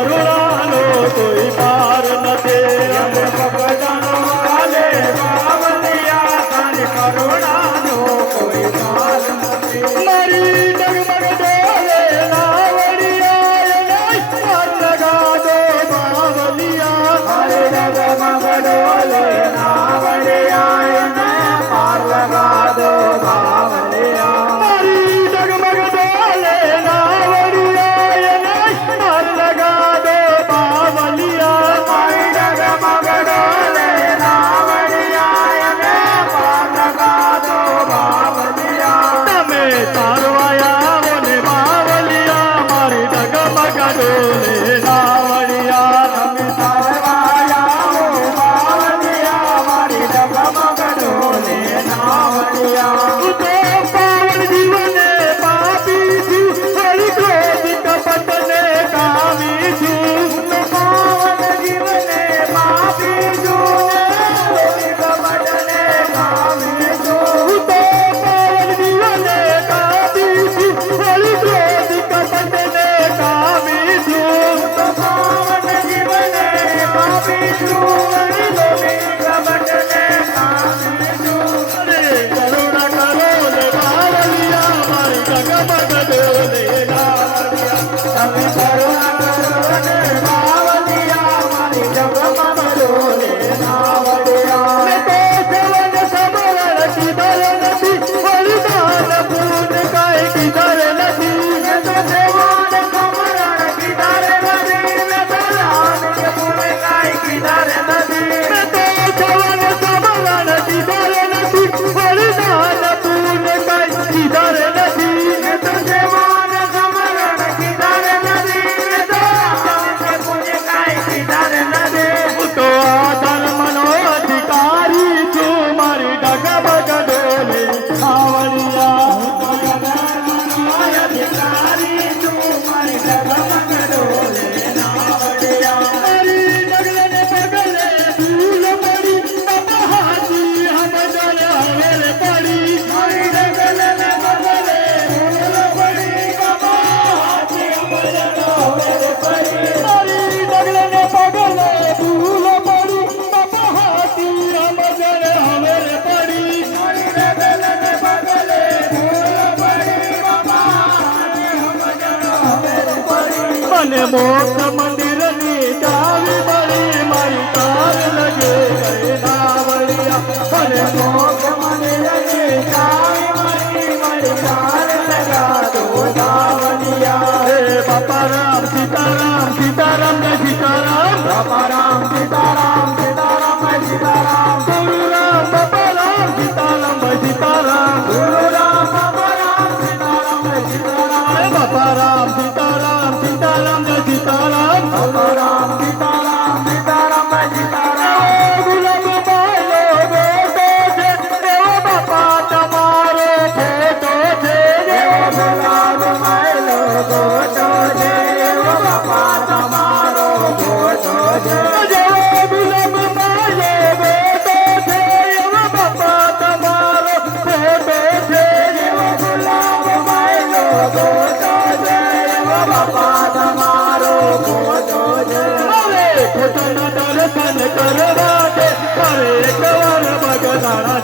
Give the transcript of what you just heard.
કરુણાનો કોઈ પાર નથી. અમે ભગતનો વાલે બાવલિયા તારી કરુણાનો કોઈ પાર નથી. મારી ડગમગ ડોલે નાવડિયા પાર લગા દો બાવલિયા. મારી ડગમગ ડોલે નાવડિયા પાર લગા દો બાવલિયા. મારી ડગમગ ડોલે નાવડિયા પાર લગા દો બાવલિયા. મારી ડગમગ ડોલે નાવડિયા પાર લગા દો બાવલિયા. તમે તારવાયા આવો ને બાવલિયા મારી ડગમગ ડોલે નાવડિયા. તમે તારવાયા હો બાવલિયા મારી ડગમગ ડોલે નાવડિયા. તું તો પાવન જીવને પાપી છું, ફરી ક્રોધ કપટને કામી છું. પાવન જીવને પાપી છું કપટને કામી છું. તું તો પાવન જીવને પાપી છું, ફરી ક્રોધ કપટને કામી છું. પાવન જીવને પાપી છું કપટને કામી છું. અરે કરુણા કરો ને બાવલિયા મારી ડગમગ ડોલે નાવડિયા. તમે કરુણા કરો ને બાવલિયા મારી ડગમગ ડોલે નાવડિયા. મેં તો સેવન સમરણ કીધર નથી, વરદાન પૂર્ણ કાંઈ કીધર નથી. મેં તો સેવાન સમરણ કીધર નથી મેં તો રામ પૂરે કાંઈ કીધર નથી. મેં તો સેવન સમરણ કીધર નથી, વરદાન પૂર્ણ કાંઈ કીધર નથી. મેં તો સેવાન સમરણ કીધર નથી મેં તો રામ પૂરે કાંઈ કીધર નથી. હું તો આ ધર્મનો અધિકારી છું, મારી ડગમગ ડોલે નાવડિયા. અધિકારી છું મારી ડગમગ ડોલે નાવડિયા. મારી ડગલે પગલે ધૂળ પડી, તપહાતી હમદલ હવેલ પડી. મારી ડગલે બગલે ધૂળ પડી કપાતી અમરનો વેર પડી. મારી ડગલે પગલે ધૂળ પડી, તપહાતી હમદલ હવેલ પડી. મારી ડગલે બગલે ધૂળ પડી કપાતી અમરનો વેર પડી. મને મોક્ષ મંદિરની ચાવી મળી, મારી કાર લગે ગઈ નાવડિયા. મને મોક્ષ મંદિરની ચાવી મળી મારી કાર લગા દો નાવડિયા. હે બાપા રામ સીતારામ, સીતારામ ને સીતારામ. બાપા રામ સીતારામ સીતારામ સીતારામ. ગુરુ રામ બાપા રામ સીતારામ સીતારામ. ગુરુ રામ બાપા રામ સીતારામ સીતારામ. હે બાપા રામ સીતારામ, સીતારામ ને સીતારામ. બાપા રામ સીતારામ સીતારામ સીતારામ. ગુલાબ બાલો બેટો છે, એવો બાપા તમારો ફોટો છે. એવો ગુલાબ માયલો ગોટો છે એવો બાપા તમારો ગોટો છે. જેવો ગુલાબ બાલો બેટો છે, એવો બાપા તમારો ફોટો છે. એવો ગુલાબ માયલો ગોટો છે એવો બાપા તમારો ગોટો છે. હવે ખોટના દર્શન કરવા દે, મારે એકવાર બગદાણા